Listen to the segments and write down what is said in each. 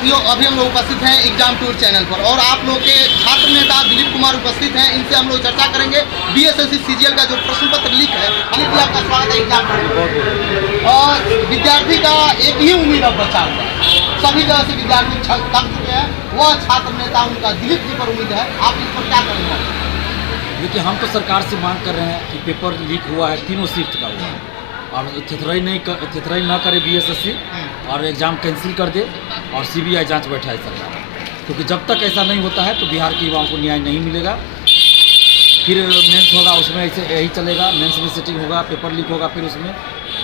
साथियों, अभी हम लोग उपस्थित हैं एग्जाम टूर चैनल पर और आप लोग के छात्र नेता दिलीप कुमार उपस्थित हैं। इनसे हम लोग चर्चा करेंगे बीएसएससी सीजीएल का जो प्रश्न पत्र लीक है। आपका स्वागत है एग्जाम टूर। और विद्यार्थी का एक ही उम्मीद अब बचा हुआ है, सभी जगह से विद्यार्थी थक चुके हैं, वह छात्र नेता उनका दिलीप जी पर उम्मीद है। आप इस पर क्या करेंगे? देखिए, हम तो सरकार से मांग कर रहे हैं कि पेपर लीक हुआ है, तीनों शिफ्ट का हुआ है और थिथराई ना करे बीएसएससी और एग्ज़ाम कैंसिल कर दे और सीबीआई जांच बैठाए सरकार, क्योंकि जब तक ऐसा नहीं होता है तो बिहार के युवाओं को न्याय नहीं मिलेगा। फिर मेंस होगा, उसमें ऐसे यही चलेगा, मेंस में सेटिंग होगा, पेपर लीक होगा, फिर उसमें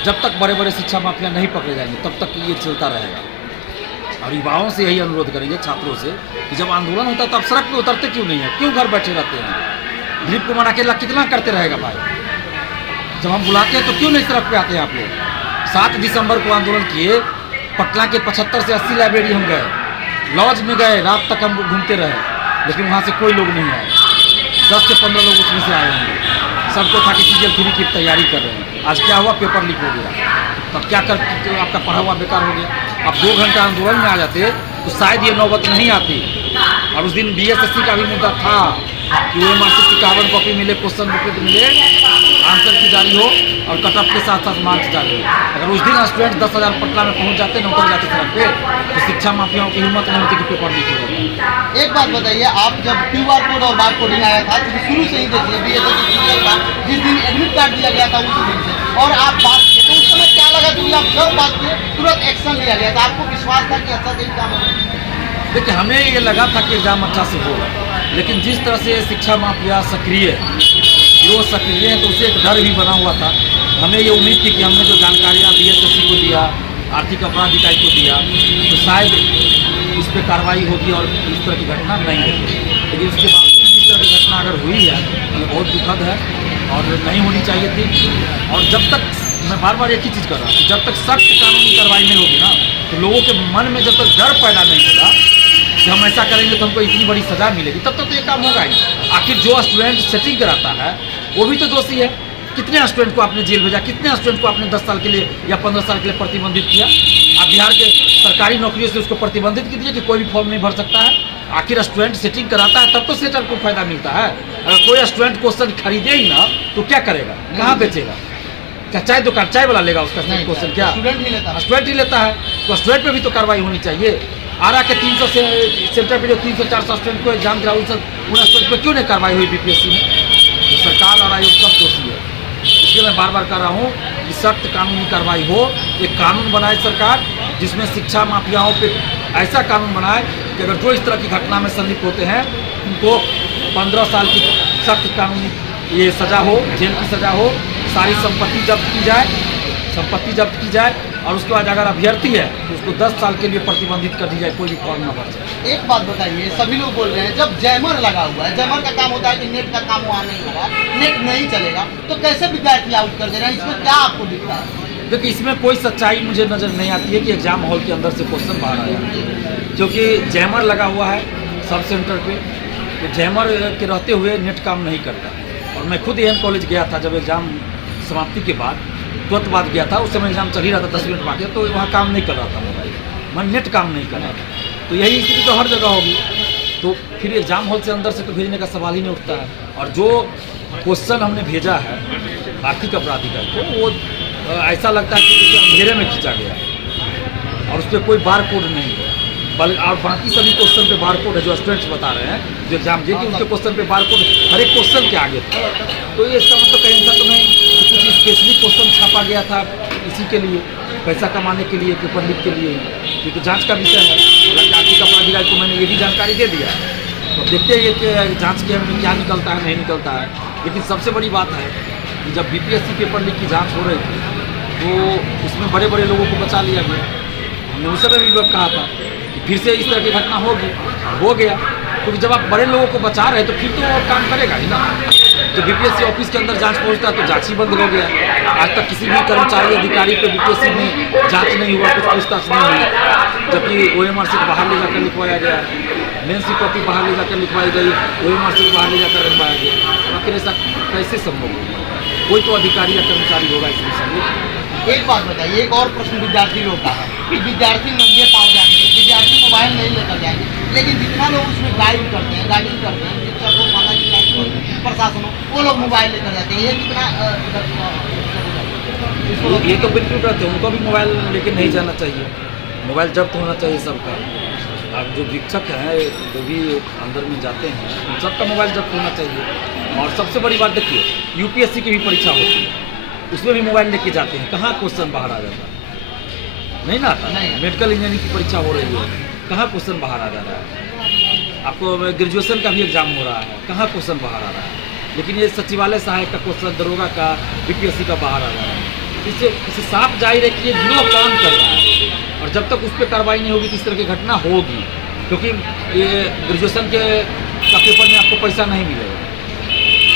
जब तक बड़े बड़े शिक्षा माफिया नहीं पकड़े जाएंगे तब तक ये चलता रहेगा। और युवाओं से यही अनुरोध करेंगे, छात्रों से, कि जब आंदोलन होता है तब सड़क पे उतरते क्यों नहीं है, क्यों घर बैठे रहते हैं? दिलीप कुमार अकेला कितना करते रहेगा भाई? जब हम बुलाते हैं तो क्यों नहीं सड़क पे आते हैं आप लोग? 7 दिसंबर को आंदोलन किए, पटना के 75 से 80 लाइब्रेरी हम गए, लॉज में गए, रात तक हम घूमते रहे, लेकिन वहाँ से कोई लोग नहीं आए। 10 से 15 लोग उसमें से आए होंगे। सबको था कि सीजीएल 3 की तैयारी कर रहे हैं। आज क्या हुआ? पेपर लीक हो गया। तब क्या कर, तो आपका पढ़ा हुआ बेकार हो गया। अब 2 घंटा आंदोलन में आ जाते तो शायद ये नौबत नहीं आती। और उस दिन बीएसएससी का भी मुद्दा था कि OMR की 51 कॉपी मिले, क्वेश्चन बुकलेट मिले, आंसर की जारी हो और कटअप के साथ साथ मार्क्स जारी हो। अगर उस दिन स्टूडेंट 10,000 पटना में पहुंच जाते, न उतर जाते सड़क पे, तो शिक्षा माफियाओं की हिम्मत नहीं होती कि पेपर लीक हो जाता। एक बात बताइए, आप जब QR कोड और बार कोडिंग आया था तो शुरू से ही देखिए बीएसएससी सीजीएल का जिस दिन एडमिट कार्ड दिया गया था उस दिन से, और आप बात किए तो उस समय क्या लगा? क्योंकि आप जब बात किए तुरंत एक्शन लिया गया था, आपको विश्वास था कि अच्छा से एग्जाम होगा? देखिए, हमें ये लगा था कि एग्जाम अच्छा से होगा, लेकिन जिस तरह से शिक्षा माफिया सक्रिय गिरोह सक्रिय है तो उसे एक डर भी बना हुआ था। हमें ये उम्मीद थी कि हमने जो जानकारियाँ बीएसएससी को दिया, आर्थिक अपराध इकाई को दिया, तो शायद इस पर कार्रवाई होगी और इस तरह की घटना नहीं होगी। लेकिन उसके बावजूद भी इस तरह की घटना अगर हुई है तो ये बहुत दुखद है और नहीं होनी चाहिए थी। और जब तक, मैं बार बार एक ही चीज़ कर रहा हूँ कि जब तक सख्त कानूनी कार्रवाई नहीं होगी ना, तो लोगों के मन में जब तक डर पैदा नहीं होगा कि हम ऐसा करेंगे तो हमको इतनी बड़ी सज़ा मिलेगी, तब तक तो ये काम होगा ही। आखिर जो स्टूडेंट सेटिंग कराता है वो भी तो दोषी है। कितने स्टूडेंट को आपने जेल भेजा, कितने स्टूडेंट को आपने 10 साल के लिए या 15 साल के लिए प्रतिबंधित किया? आप बिहार के सरकारी नौकरियों से उसको प्रतिबंधित कीजिए कि कोई भी फॉर्म नहीं भर सकता है। आखिर स्टूडेंट सेटिंग कराता है तब तो सेटर को फायदा मिलता है। अगर कोई स्टूडेंट क्वेश्चन खरीदे ही ना तो क्या करेगा, कहाँ बेचेगा? क्या चाय दुकान, चाय वाला लेगा उसका क्वेश्चन? क्या स्टूडेंट ही लेता है? तो स्टूडेंट पे भी तो कार्रवाई होनी चाहिए। आरा के 300 से सेंटर पे जो 300-400 स्टूडेंट को एग्जाम दिला, उन स्टूडेंट पर क्यों नहीं कार्रवाई हुई बीपीएससी में? तो सरकार और आयोग सब दोषी है। इसलिए मैं बार बार कह रहा हूँ कि सख्त कानूनी कार्रवाई हो। एक कानून बनाए सरकार जिसमें शिक्षा माफियाओं पे ऐसा कानून बनाए कि अगर जो इस तरह की घटना में संलिप्त होते हैं उनको 15 साल की सख्त कानूनी ये सज़ा हो, जेल की सज़ा हो, सारी संपत्ति जब्त की जाए और उसके बाद अगर अभ्यर्थी है तो उसको 10 साल के लिए प्रतिबंधित कर दी जाए, कोई भी फॉर्म न भर जाए। एक बात बताइए, सभी लोग बोल रहे हैं जब जैमर लगा हुआ है, जैमर का काम होता है कि नेट का काम वहाँ नहीं हो रहा, नेट नहीं चलेगा, तो कैसे विद्यार्थी आउट कर दे रहे हैं? इसमें क्या आपको दिख रहा है? देखिए, इसमें कोई सच्चाई मुझे नज़र नहीं आती है कि एग्जाम हॉल के अंदर से क्वेश्चन बाहर आया, क्योंकि जैमर लगा हुआ है सब सेंटर पे। तो जैमर के रहते हुए नेट काम नहीं करता। और मैं खुद एन कॉलेज गया था जब एग्ज़ाम समाप्ति के बाद, तुरंत बाद गया था, उस समय एग्जाम चल ही रहा था, 10 मिनट बाकी, तो वहाँ काम नहीं कर रहा था मोबाइल, मैं नेट काम नहीं कर रहा था। तो यही स्थिति तो हर जगह होगी। तो फिर एग्जाम हॉल से अंदर से तो भेजने का सवाल ही नहीं उठता है। और जो क्वेश्चन हमने भेजा है आर्थिक अपराध इकाई को, वो ऐसा लगता है कि अंधेरे में खींचा गया और उस पर कोई बार कोड नहीं है। और बाकी सभी क्वेश्चन पे बार कोड है, जो स्टूडेंट्स बता रहे हैं जो एग्जाम दे कि उनके क्वेश्चन पे बार कोड हर एक क्वेश्चन के आगे था। तो ये इसका मतलब कहीं ऐसा तो नहीं कि कुछ स्पेशली क्वेश्चन छापा गया था इसी के लिए, पैसा कमाने के लिए, पेपर लीक के लिए, क्योंकि जांच का विषय है। हालांकि आर्थिक अपराध इकाई को मैंने ये भी जानकारी दे दिया, तो देखते हैं कि जाँच के में क्या निकलता है, नहीं निकलता है। लेकिन सबसे बड़ी बात है कि जब बीपीएससी पेपर लीक की जाँच हो रही थी तो उसमें बड़े बड़े लोगों को बचा लिया गया। हमने उस समय भी कहा था कि फिर से इस तरह की घटना होगी, हो गया। क्योंकि जब आप बड़े लोगों को बचा रहे हैं तो फिर तो वो काम करेगा ही ना। जब बीपीएससी ऑफिस के अंदर जांच पहुंचता है तो जांच ही बंद हो गया। आज तक किसी भी कर्मचारी अधिकारी पे बीपीएससी में जांच नहीं हुआ, कुछ पूछताछ नहीं हुई, जबकि OMR से बाहर ले जाकर लिखवाया गया, मेंस की कॉपी बाहर ले जाकर लिखवाई गई, OMR से बाहर ले जाकर लिखवाया गया। आखिर ऐसा कैसे संभव होगा? कोई तो अधिकारी या कर्मचारी होगा इसमें संलिप्त। एक बात बताइए, एक और प्रश्न विद्यार्थी लोग का है कि विद्यार्थी नंगे पाँव जाएंगे, विद्यार्थी मोबाइल करते हैं, शिक्षक हो, माता जी, प्रशासन हो, वो लोग मोबाइल लेकर जाते हैं, ये कितना ये तो बिल्कुल करते हैं, उनको भी मोबाइल लेके नहीं जाना चाहिए, मोबाइल जब्त होना चाहिए सबका। अब जो शिक्षक हैं जो भी अंदर में जाते हैं उन सबका मोबाइल जब्त होना चाहिए। और सबसे बड़ी बात देखिए, यूपीएससी की भी परीक्षा होती है, उसमें भी मोबाइल लेके जाते हैं, कहाँ क्वेश्चन बाहर आ जाता है? नहीं ना आता। मेडिकल इंजीनियरिंग की परीक्षा हो रही है, कहाँ क्वेश्चन बाहर आ जा रहा है? आपको ग्रेजुएशन का भी एग्जाम हो रहा है, कहाँ क्वेश्चन बाहर आ रहा है? लेकिन ये सचिवालय सहायक का क्वेश्चन, दरोगा का, बीपीएससी का बाहर आ जा रहा है। इससे साफ जाहिर है कि ये गिरोह काम कर रहा है, और जब तक उस पर कार्रवाई नहीं होगी तो इस तरह की घटना होगी। क्योंकि ये ग्रेजुएशन के का पेपर में आपको पैसा नहीं मिलेगा,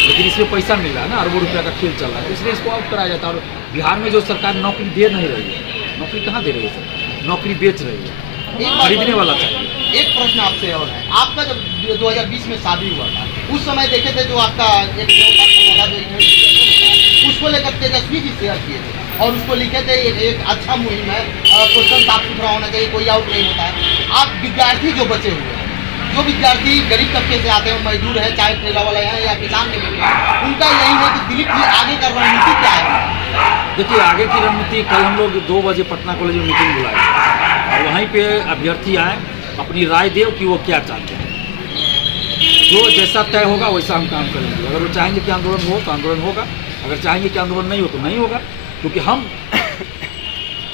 लेकिन इसमें पैसा मिल रहा है ना, अरबों रुपया का खेल चल रहा है, तो इसलिए इसको आउट कराया जाता है। और बिहार में जो सरकार नौकरी दे नहीं रही है, नौकरी कहाँ दे रही है सर? नौकरी बेच रही है, खरीदने वाला चाहिए। एक प्रश्न आपसे और है, आपका जब 2020 में शादी हुआ था, उस समय देखे थे जो आपका एक न्योता था जो उसको लेकर तेजस्वी जी शेयर किए थे और उसको लिखे थे एक अच्छा मुहिम है, क्वेश्चन साफ सुथरा होना चाहिए, कोई आउट नहीं होता है। आप विद्यार्थी जो बचे हुए हैं, जो विद्यार्थी गरीब तबके से आते हैं, मजदूर है, चाहे ठेला वाला है या किसान के बेटे हैं, उनका यही है कि दिलीप जी आगे का रणनीति क्या है? देखिए, आगे की रणनीति, कल हम लोग 2 बजे पटना कॉलेज में मीटिंग बुलाई और वहीं पे अभ्यर्थी आए, अपनी राय दे कि वो क्या चाहते हैं। जो जैसा तय होगा वैसा हम काम करेंगे। अगर वो चाहेंगे कि आंदोलन हो तो आंदोलन होगा, अगर चाहेंगे कि आंदोलन नहीं हो तो नहीं होगा, क्योंकि हम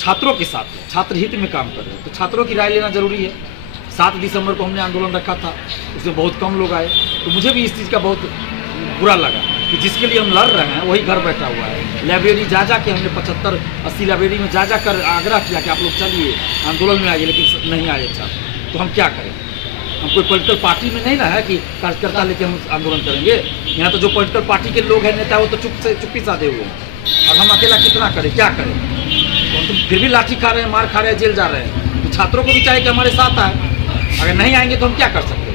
छात्रों के साथ छात्र हित में काम कर रहे हैं, तो छात्रों की राय लेना जरूरी है। 7 दिसंबर को हमने आंदोलन रखा था, उसमें बहुत कम लोग आए, तो मुझे भी इस चीज़ का बहुत बुरा लगा कि जिसके लिए हम लड़ रहे हैं वही घर बैठा हुआ है। लाइब्रेरी जा के हमने 75-80 लाइब्रेरी में जा कर आग्रह किया कि आप लोग चलिए आंदोलन में आइए, लेकिन नहीं आए छात्र। तो हम क्या करें? हम कोई पॉलिटिकल पार्टी में नहीं ना है कि कार्यकर्ता लेके हम आंदोलन करेंगे। यहाँ तो जो पॉलिटिकल पार्टी के लोग हैं, नेता, वो तो चुप्पी साधे हुए हैं, और हम अकेला कितना करें, क्या करें? तो फिर भी लाठी खा रहे हैं, मार खा रहे हैं, जेल जा रहे हैं। तो छात्रों को भी चाहिए कि हमारे साथ आए, अगर नहीं आएंगे तो हम क्या कर सकते हैं?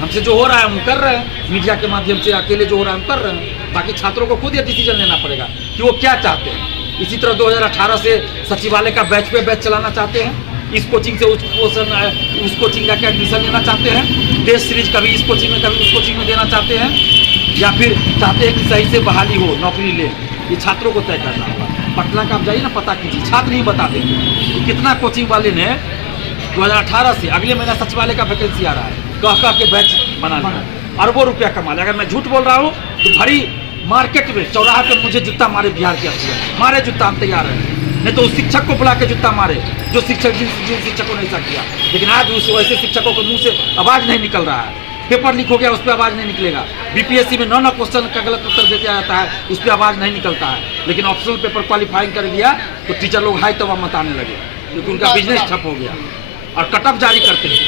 हमसे जो हो रहा है हम कर रहे हैं, मीडिया के माध्यम से अकेले जो हो रहा है हम कर रहे हैं, ताकि छात्रों को खुद ये डिसीजन लेना पड़ेगा कि वो क्या चाहते हैं। इसी तरह 2018 से सचिवालय का बैच पे बैच चलाना चाहते हैं, इस कोचिंग से उस कोचिंग का एडमिशन लेना चाहते हैं, टेस्ट सीरीज कभी इस कोचिंग में कभी उस कोचिंग में देना चाहते हैं, या फिर चाहते हैं कि सही से बहाली हो, नौकरी ले। ये छात्रों को तय करना होगा। पटना का आप जाइए ना, पता कीजिए, छात्र ही बता देंगे कि कितना कोचिंग वाले ने 2018 से अगले महीना सचिवालय का वैकेंसी आ रहा है, कह के बैच बना लिया, अरबों रुपया कमा लिया। अगर मैं झूठ बोल रहा हूँ तो भरी मार्केट में चौराहा पे मुझे जूता मारे बिहार के अफसर, मारे जूता, हम तैयार हैं। नहीं तो उस शिक्षक को बुला के जूता मारे जो शिक्षक जिन शिक्षकों ने ऐसा किया। लेकिन आज उस वैसे शिक्षकों के मुंह से आवाज़ नहीं निकल रहा है। पेपर लीक हो गया, उस पर आवाज़ नहीं निकलेगा। बीपीएससी में 9 क्वेश्चन का गलत उत्तर देते जाता है, उस पर आवाज़ नहीं निकलता है। लेकिन ऑप्शनल पेपर क्वालिफाइंग कर लिया तो टीचर लोग हाई तवा मत आने लगे, क्योंकि उनका बिजनेस ठप हो गया और कटअप जारी करते हैं।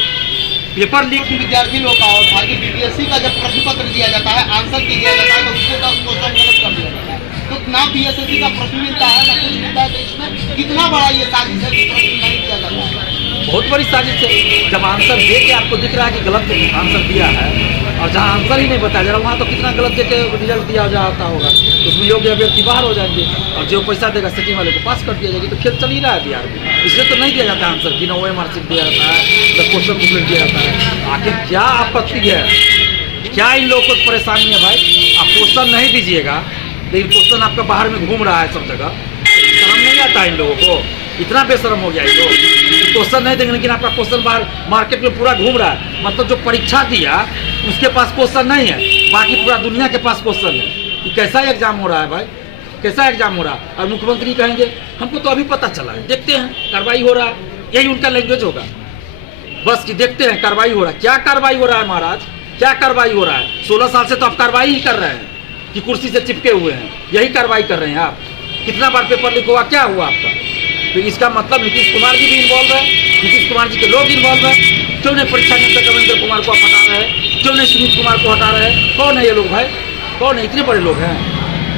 पेपर लीक विद्यार्थी लोग का और था कि बीपीएससी का जब प्रश्न पत्र दिया जाता है, आंसर दिया जाता है, तो उसको 10 क्वेश्चन गलत कर दिया जाता है। तो ना बीएसएससी का प्रश्न मिलता है, ना कुछ मिलता है। तो इसमें कितना बड़ा ये साजिश है कि प्रश्न नहीं दिया जाता है? बहुत बड़ी साजिश है। जब आंसर दे के आपको दिख रहा है कि गलत आंसर दिया है, और जहाँ आंसर ही नहीं बताया जा रहा वहाँ तो कितना गलत दे के रिजल्ट दिया जाता होगा, उसमें योग्य अभ्यर्थी बाहर हो जाएंगे और जो पैसा देगा सेटिंग वाले को पास कर दिया जाएगी। तो खेल चल ही रहा है बिहार में, इसलिए तो नहीं दिया जाता आंसर कि ना OMR शीट दिया जाता है, ना क्वेश्चन बुकलेट दिया जाता है। आखिर क्या आपत्ति है, क्या इन लोगों को परेशानी है भाई? आप क्वेश्चन नहीं दीजिएगा, लेकिन क्वेश्चन आपका बाहर में घूम रहा है सब जगह, शर्म नहीं आता इन लोगों को? इतना बेशर्म हो गया ये लोग, क्वेश्चन नहीं देंगे लेकिन आपका क्वेश्चन बाहर मार्केट में पूरा घूम रहा है। मतलब जो परीक्षा दिया उसके पास क्वेश्चन नहीं है, बाकी पूरा दुनिया के पास क्वेश्चन है। ये कैसा एग्जाम हो रहा है भाई, कैसा एग्जाम हो रहा है? और मुख्यमंत्री कहेंगे हमको तो अभी पता चला है, देखते हैं कार्रवाई हो रहा है, यही उनका लैंग्वेज होगा बस, कि देखते हैं कार्रवाई हो रहा है। क्या कार्रवाई हो रहा है महाराज, क्या कार्रवाई हो रहा है? 16 साल से तो आप कार्रवाई ही कर रहे हैं कि कुर्सी से चिपके हुए हैं, यही कार्रवाई कर रहे हैं आप। कितना बार पेपर लीक हुआ, क्या हुआ आपका? तो इसका मतलब नीतीश कुमार जी भी इन्वॉल्व है, नीतीश कुमार जी के लोग इन्वॉल्व हैं। क्यों नहीं परीक्षा नियंत्रक रविंद्र कुमार को हटा रहे हैं, क्यों नहीं सुनीत कुमार को हटा रहे हैं? कौन है ये लोग भाई, कौन है? इतने बड़े लोग हैं,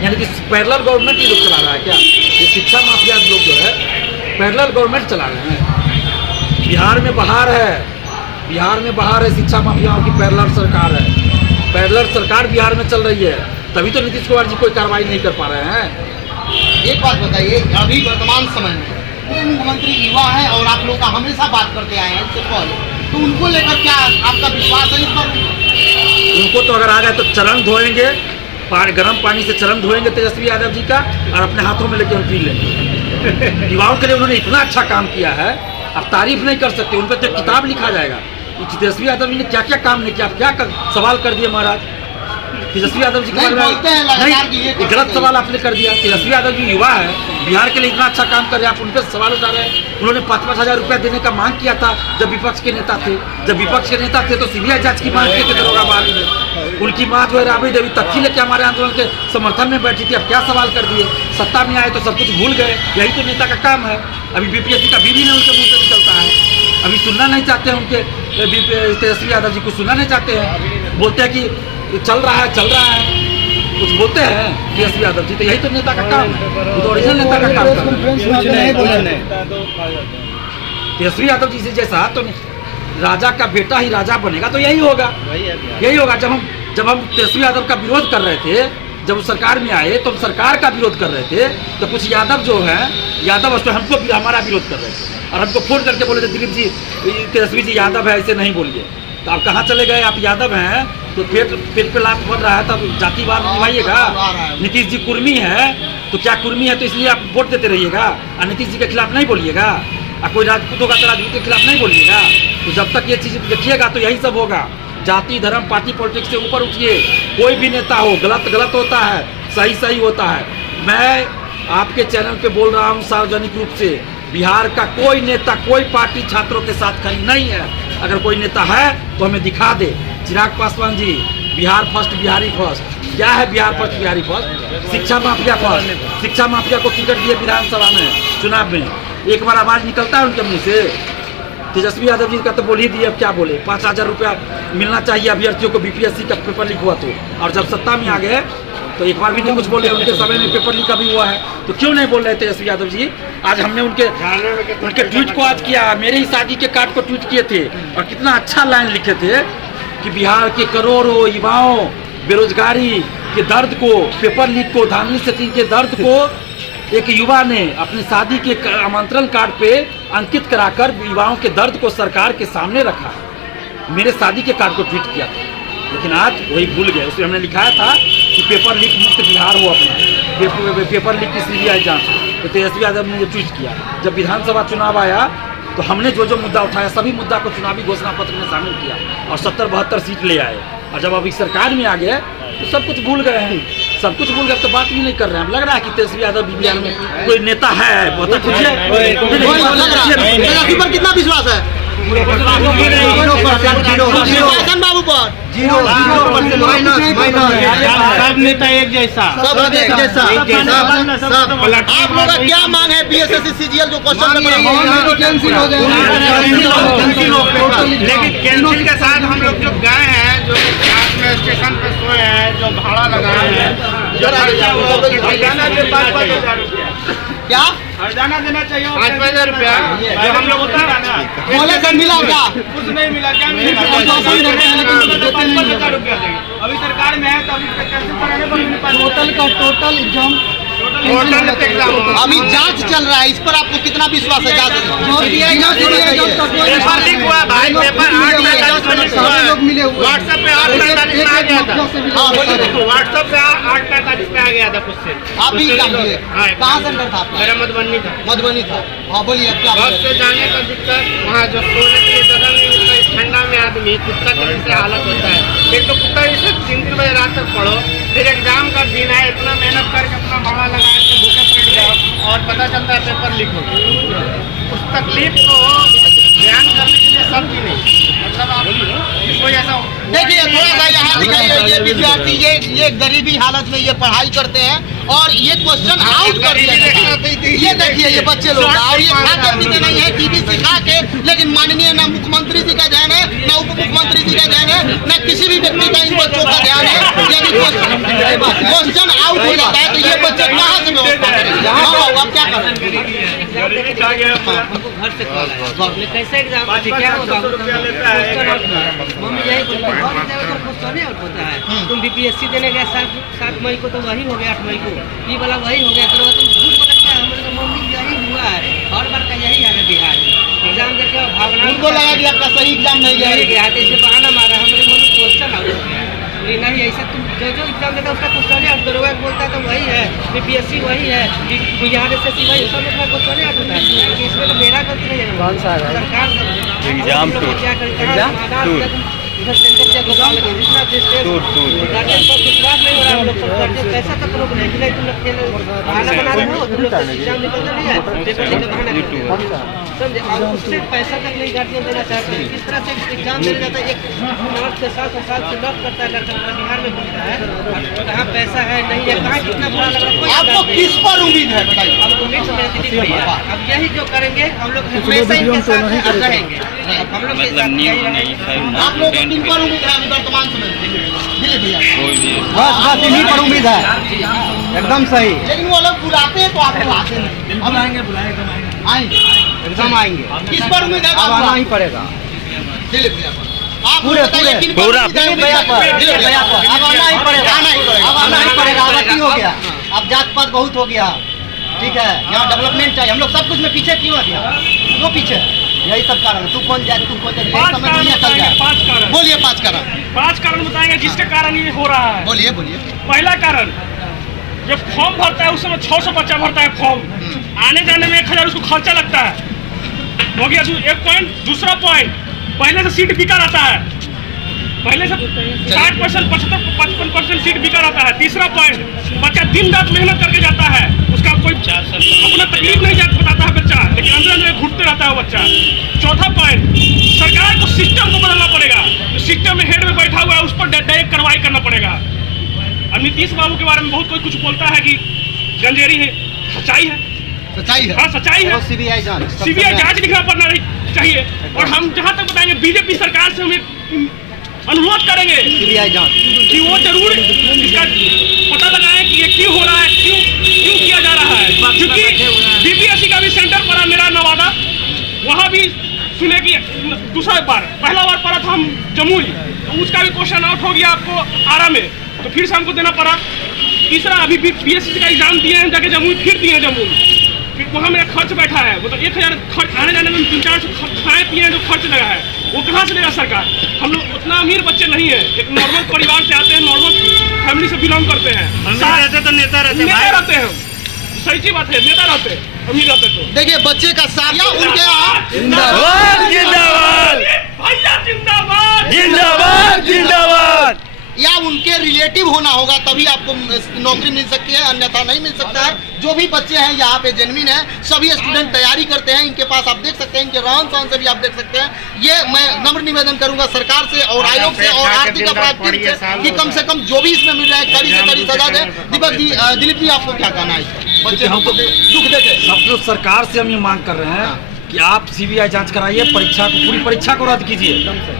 यानी कि पैरेलल गवर्नमेंट ही लोग चला रहा है क्या? ये शिक्षा माफिया लोग जो है पैरेलल गवर्नमेंट चला रहे हैं। बिहार में बहार है, बिहार में बहार है, शिक्षा माफियाओं की पैरेलल सरकार है, पैरेलल सरकार बिहार में चल रही है, तभी तो नीतीश कुमार जी कोई कार्रवाई नहीं कर पा रहे हैं। एक बात बताइए, अभी वर्तमान समय में उप मुख्यमंत्री युवा है और आप लोग का हमेशा बात करते आए हैं इससे पहले, तो उनको लेकर क्या आपका विश्वास है इस पर? उनको तो अगर आ गए तो चरण धोएंगे, गर्म पानी से चरण धोएंगे तेजस्वी यादव जी का, और अपने हाथों में लेके हम पी लेंगे। युवाओं के लिए उन्होंने इतना अच्छा काम किया है, आप तारीफ नहीं कर सकते। उन पर तो किताब लिखा जाएगा कि तेजस्वी यादव जी ने क्या क्या काम नहीं किया। आप क्या सवाल कर दिए महाराज तेजस्वी यादव जी के बारे में? नहीं, गलत सवाल आपने कर दिया। तेजस्वी यादव जी युवा है, बिहार के लिए इतना अच्छा काम कर रहे हैं, आप उन पर सवाल उठा रहे हैं। उन्होंने 5-5 हज़ार रुपया देने का मांग किया था जब विपक्ष के नेता थे। जब विपक्ष के नेता थे तो सीबीआई जांच की मांग किए थे दरोगा बहाली में। उनकी माँ जो है राबड़ी देवी तख्ती लेके हमारे आंदोलन के समर्थन में बैठी थी। अब क्या सवाल कर दिए? सत्ता में आए तो सब कुछ भूल गए। यही तो नेता का काम है। अभी बीपीएससी का बीबी नहीं उनके मुँह से निकलता है। अभी सुनना नहीं चाहते हैं उनके तेजस्वी यादव जी को सुनना नहीं चाहते हैं। बोलते हैं कि चल रहा है, कुछ बोलते हैं तेजस्वी यादव जी। तो यही तो नेता का काम है, वो तो ओरिजिनल नेता का काम है। तेजस्वी यादव जी से जैसा तो राजा का बेटा ही राजा बनेगा, तो यही होगा। जब हम तेजस्वी यादव का विरोध कर रहे थे, जब वो सरकार में आए तो हम सरकार का विरोध कर रहे थे, तो कुछ यादव जो है यादव हमको हमारा विरोध कर रहे थे और हमको फोन करके बोले थे दिलीप जी तेजस्वी जी यादव है, ऐसे नहीं बोलिए। तो आप कहाँ चले गए? आप यादव हैं तो पेट पे लात पड़ रहा है, तब जातिवाद निभाइएगा। नीतीश जी कुर्मी है तो क्या कुर्मी है तो इसलिए आप वोट देते रहिएगा और नीतीश जी के खिलाफ नहीं बोलिएगा। और कोई राजपूत होगा तो राजपूत के खिलाफ नहीं बोलिएगा। तो जब तक ये चीज़ देखिएगा तो यही सब होगा। जाति धर्म पार्टी पॉलिटिक्स से ऊपर उठिए। कोई भी नेता हो, गलत होता है, सही होता है। मैं आपके चैनल पे बोल रहा हूँ सार्वजनिक रूप से, बिहार का कोई नेता कोई पार्टी छात्रों के साथ खड़ी नहीं है। अगर कोई नेता है तो हमें दिखा दे। Chirag Paswan ji, Bihar first Bihari first. क्या है बिहार फर्स्ट बिहारी फर्स्ट? शिक्षा माफिया फर्स्ट। शिक्षा माफिया को टिकट दिए विधानसभा में चुनाव में, एक बार आवाज निकलता है उनके मुँह से। तेजस्वी यादव जी का तो बोल ही दिए, अब क्या बोले। 5,000 रुपया मिलना चाहिए अभ्यर्थियों को बीपीएससी का पेपर लीक हुआ तो, और जब सत्ता में आ गए तो एक बार भी नहीं कुछ बोले। उनके समय में पेपर लीक अभी हुआ है तो क्यों नहीं बोल रहे तेजस्वी यादव जी? आज हमने उनके ट्वीट को आज किया, मेरे ही शादी के कार्ड को ट्वीट किए थे और कितना अच्छा लाइन लिखे थे कि बिहार के करोड़ों युवाओं बेरोजगारी के दर्द को, पेपर लीक को, धांधली सेटिंग के दर्द को एक युवा ने अपनी शादी के आमंत्रण कार्ड पे अंकित कराकर युवाओं के दर्द को सरकार के सामने रखा। मेरे शादी के कार्ड को ट्वीट किया था, लेकिन आज वही भूल गए। उसमें हमने लिखाया था कि पेपर लीक मुक्त बिहार हो अपना, पेपर लीक की सीबीआई जांच। तो तेजस्वी यादव ने ट्वीट किया। जब विधानसभा चुनाव आया तो हमने जो मुद्दा उठाया सभी मुद्दा को चुनावी घोषणा पत्र में शामिल किया और 70-72 सीट ले आए। और जब अभी सरकार में आ गए तो सब कुछ भूल गए हैं। सब कुछ भूल गए तो बात भी नहीं कर रहे हैं। लग रहा है कि तेजस्वी यादव बिहार में कोई नेता है? बता पूछिए, कितना विश्वास है? बाबू पर 0% सब नेता एक जैसा, सब एक जैसा। आप लोग का क्या मांग है? बीएसएससी सीजीएल जो क्वेश्चन लेकिन कैंसिल के साथ हम लोग जो गए हैं, जो रात में स्टेशन पे सोए हैं, जो भाड़ा लगाए हैं, क्या हरजाना देना चाहिए 5,000 रुपया जो हम लोग होता है ना। बोले से मिला क्या? कुछ नहीं मिला। क्या मिला? 5,000 रुपया देंगे। अभी सरकार में है तो अभी कैंसिल कराने पर टोटल एग्जाम अभी जांच चल रहा है, इस पर आपको कितना विश्वास है? पेपर लीक हुआ भाई, पेपर 8 मिले हुए व्हाट्सएप पे 8 आ गया था। व्हाट्सएप पे 8 पे आ गया था कुछ से। आप भी एग्जाम दिए? कहाँ सेंटर था आपका? मेरा मधुबनी था। हाँ बोलिए, क्या बस से जाने का दिक्कत, वहाँ जो सोने के लिए जगह नहीं मिलता। इस ठंडा में आदमी कुत्ता के जैसे हालत होता है। एक तो कुत्ता जैसे 3 बजे रात तक पढ़ो, फिर एग्जाम का दिन है, इतना मेहनत करके अपना भाड़ा लगा के भूखे पड़ जाओ और पता चलता है पेपर लीक हो गया। उस तकलीफ को बयान करने के लिए सब भी नहीं, मतलब आप इसको ऐसा देखिए थोड़ा सा यहाँ दिखाइए। ये विद्यार्थी ये गरीबी हालत में ये पढ़ाई करते हैं और ये क्वेश्चन आउट कर दिया। ये देखिए ये बच्चे लोग, और ये खाते पीते नहीं है, टीवी सिखा के। लेकिन माननीय ना मुख्यमंत्री जी का ध्यान है, ना उप मुख्यमंत्री जी का ध्यान है, ना किसी भी व्यक्ति का इन बच्चों का ध्यान है। यदि क्वेश्चन आउट हो जाता है तो ये बच्चे कहाँ से व्यवस्था करेंगे? हाँ बाबू आप क्या करेंगे? कैसे एग्जाम क्या होगा? मम्मी यही होता है। तुम बीपीएससी देने गए 7 मई को, तो वही हो गया 8 मई को, ये वाला वही हो गया। तो तुम झूठ बोल सकते हैं? हमारे मम्मी यही हुआ है, हर बार का यही हाल है बिहार में। एग्जाम देखे भावना उनको लगा कि आपका सही एग्जाम नहीं गया है, तो इससे बहाना मारा। हमारे मम्मी क्वेश्चन आउट हो गया है। बोलिए नहीं ऐसा तुम जो जो एग्जाम देता है उसका क्वेश्चन है, दरोगा बोलता है तो वही है, बीपीएससी वही है, बिहार एसएससी वही, सब में क्वेश्चन है होता है। इसमें तो मेरा गलती नहीं है, कौन सा है सरकार एग्जाम टूर क्या करता है इधर सेंटर क्या दुकान लगे इतना गार्जियन पर विश्वास नहीं हो रहा है। हम लोग सब गार्जियन कैसा तक रोक रहे हैं कि नहीं तुम लोग खेल बहाना बना रहे हो, तुम लोग एग्जाम निकलता नहीं है, पेपर लेकर बहाना करते हो, समझे। और उससे पैसा तक नहीं गार्जियन देना चाहते हैं। किस तरह से एग्जाम देने जाता है, एक नॉट के साथ साल से लॉक करता है लड़का बिहार में घूमता है, कहाँ पैसा है नहीं है, कहाँ कितना बुरा लग रहा है, आपको किस पर उम्मीद है बताइए? अब उम्मीद से मेरे दिलीप भैया अब यही जो करेंगे हम लोग हमेशा इनके साथ रहेंगे। हम लोग के साथ यही रहेंगे। आप लोग किन पर उम्मीद है अभी वर्तमान समय में? दिलीप भैया बस इन्हीं पर उम्मीद है, एकदम सही। लेकिन वो लोग बुलाते हैं तो आप लोग आते नहीं। हम आएंगे आएंगे एकदम आएंगे, किस पर उम्मीद है? अब आना ही पड़ेगा। दिलीप भैया पर आप पूरे बताइए किन पर पूरा उम्मीद है? दिलीप भैया पर, दिलीप भैया पर अब आना ही पड़ेगा, आना ही पड़ेगा। अब आना ही पड़ेगा। अब अति हो गया, अब जात पात बहुत हो गया, ठीक है। यहाँ डेवलपमेंट चाहिए, हम लोग सब कुछ में पीछे क्यों है भैया, क्यों पीछे? यही सब कारण है, तू कौन जाए तू कौन जाए, समझ नहीं चल जाए। पांच कारण, बोलिए 5 कारण। 5 कारण बताएंगे जिसके कारण ये हो रहा है। बोलिए बोलिए। पहला कारण, जब फॉर्म भरता है उस समय 600 बच्चा भरता है फॉर्म, आने जाने में 1000 उसको खर्चा लगता है, हो गया एक पॉइंट। दूसरा पॉइंट, पहले से सीट बिका रहता है, पहले से 60%, 55% सीट बिका रहता है। तीसरा पॉइंट, बच्चा दिन रात मेहनत करके जाता है, उसका कोई अपना तकलीफ नहीं बताता है बच्चा, लेकिन अंदर अंदर घुटते रहता है बच्चा। चौथा पॉइंट, सरकार को सिस्टम को बदलना पड़ेगा, जो सिस्टम में हेड में बैठा हुआ है उस पर डायरेक्ट कार्रवाई करना पड़ेगा। अब नीतीश बाबू के बारे में बहुत कोई कुछ बोलता है कि गंजेरी है, सच्चाई है, सच्चाई है। हाँ सच्चाई है। सीबीआई जांच दिखना पड़ना चाहिए। और हम जहाँ तक बताएंगे बीजेपी सरकार से हम एक अनुरोध करेंगे सीबीआई जांच कि वो जरूर इसका पता लगाएं कि ये क्यों हो रहा है, क्यों किया जा रहा है। क्योंकि बीपीएससी का भी सेंटर पड़ा मेरा नवादा, वहाँ भी सुने कि दूसरा बार, पहला बार पड़ा था हम जमुई, तो उसका भी क्वेश्चन आउट हो गया आपको आरा में, तो फिर से हमको देना पड़ा। तीसरा अभी बीपीएससी का एग्जाम दिए हैं, जाके जमुई फिर दिए हैं जमुई, फिर वहाँ मेरा खर्च बैठा है, वो तो 1000 खर्च आने जाने में 300-400 खाए पिए जो खर्च लगा है वो कहाँ से लेगा सरकार? हम लोग उतना अमीर बच्चे नहीं है, एक नॉर्मल परिवार से आते हैं, नॉर्मल फैमिली से बिलोंग करते हैं। रहते तो नेता रहते हैं, सही सी बात है, नेता रहते अमीर रहते तो। देखिए बच्चे का साथ या उनके यहाँ जिंदाबाद जिंदाबाद भैया जिंदाबाद जिंदाबाद जिंदाबाद, या उनके रिलेटिव होना होगा तभी आपको नौकरी मिल सकती है, अन्यथा नहीं मिल सकता है। जो भी बच्चे हैं यहाँ पे जेन्युइन है, सभी स्टूडेंट तैयारी करते हैं, इनके पास आप देख सकते हैं, इनके रहन सहन से भी आप देख सकते हैं। ये मैं नम्र निवेदन करूंगा सरकार से और आयोग से और आर्थिक अपराध से कि कम से कम जो भी इसमें मिल रहा है कड़ी से कड़ी सजा दे। दीपक जी, दिलीप जी, आपको क्या कहना है इस पर? बच्चे हमको दुख देते सब लोग सरकार से हम ये मांग कर रहे हैं कि आप सीबीआई जांच कराइए, परीक्षा को, पूरी परीक्षा को रद्द कीजिए।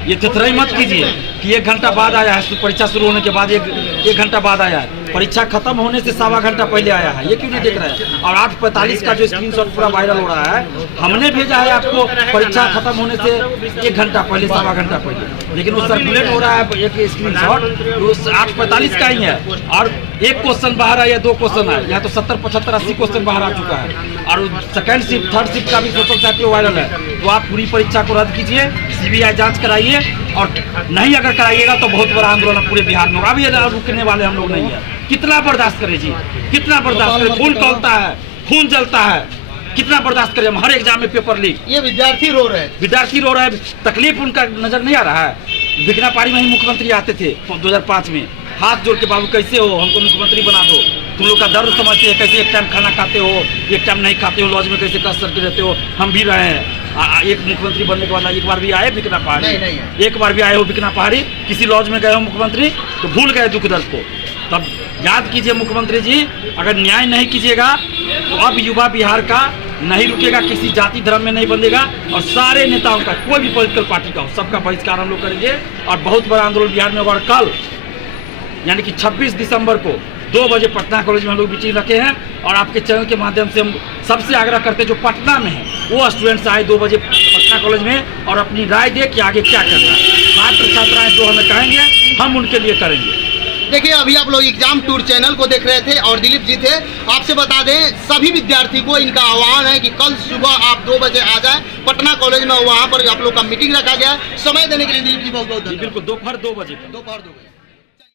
ये थथराई मत कीजिए कि 1 घंटा बाद आया है, परीक्षा शुरू होने के बाद एक घंटा बाद आया है, परीक्षा खत्म होने से 1.25 घंटा पहले आया है, ये क्यों नहीं देख रहे हैं? और 8:45 का जो स्क्रीनशॉट पूरा वायरल हो रहा है, हमने भेजा है आपको परीक्षा खत्म होने से 1 घंटा पहले, 1.25 घंटा पहले, लेकिन वो सर्कुलेट हो रहा है एक स्क्रीनशॉट, तो 8:45 का ही है और 1 क्वेश्चन बाहर आया, 2 क्वेश्चन आए, यहाँ तो 70, 75, 80 क्वेश्चन बाहर आ चुका है। और सेकंड शिफ्ट, थर्ड शिफ्ट का भी सोशल साइट पे वायरल है। तो आप पूरी परीक्षा को रद्द कीजिए, सीबीआई जांच कराइए, और नहीं अगर कराइएगा तो बहुत बड़ा आंदोलन पूरे बिहार में होगा। अभी रुकने वाले हम लोग नहीं है। कितना बर्दाश्त करें जी, कितना बर्दाश्त करें? खून खौलता है, खून जलता है, कितना बर्दाश्त करें हम? हर एग्जाम में पेपर लीक, ये विद्यार्थी रो रहे हैं, तकलीफ उनका नजर नहीं आ रहा है। बिकनापाड़ी में ही मुख्यमंत्री आते थे 2005 में, हाथ जोड़ के बाबू कैसे हो, हमको मुख्यमंत्री बना दो, तुम लोग का दर्द समझते हैं, कैसे एक टाइम खाना खाते हो, एक टाइम नहीं खाते हो, लॉज में कैसे कष्ट करके रहते हो, हम भी रहे हैं। एक मुख्यमंत्री बनने के बाद एक बार भी आए बिकना पहाड़ी? एक बार भी आए हो बिकना पहाड़ी? किसी लॉज में गए हो मुख्यमंत्री तो भूल गए दुख दर्द को? तब याद कीजिए मुख्यमंत्री जी, अगर न्याय नहीं कीजिएगा तो अब युवा बिहार का नहीं रुकेगा, किसी जाति धर्म में नहीं बंधेगा, और सारे नेताओं का, कोई भी पॉलिटिकल पार्टी का हो, सबका बहिष्कार हम लोग करेंगे और बहुत बड़ा आंदोलन बिहार में होगा। और कल यानी कि 26 दिसंबर को 2 बजे पटना कॉलेज में हम लोग मीटिंग रखे हैं, और आपके चैनल के माध्यम से हम सबसे आग्रह करते हैं जो पटना में है वो स्टूडेंट्स आए 2 बजे पटना कॉलेज में और अपनी राय दे कि आगे क्या करना है। छात्र छात्राएं जो हमें कहेंगे हम उनके लिए करेंगे। देखिए अभी आप लोग एग्जाम टूर चैनल को देख रहे थे और दिलीप जी थे। आपसे बता दें सभी विद्यार्थी को इनका आह्वान है कि कल सुबह आप 2 बजे आ जाएं पटना कॉलेज में, वहां पर आप लोग का मीटिंग रखा गया है। समय देने के लिए दिलीप जी बहुत बहुत धन्यवाद। बिल्कुल, दोपहर 2 बजे। दोपहर 2 बजे।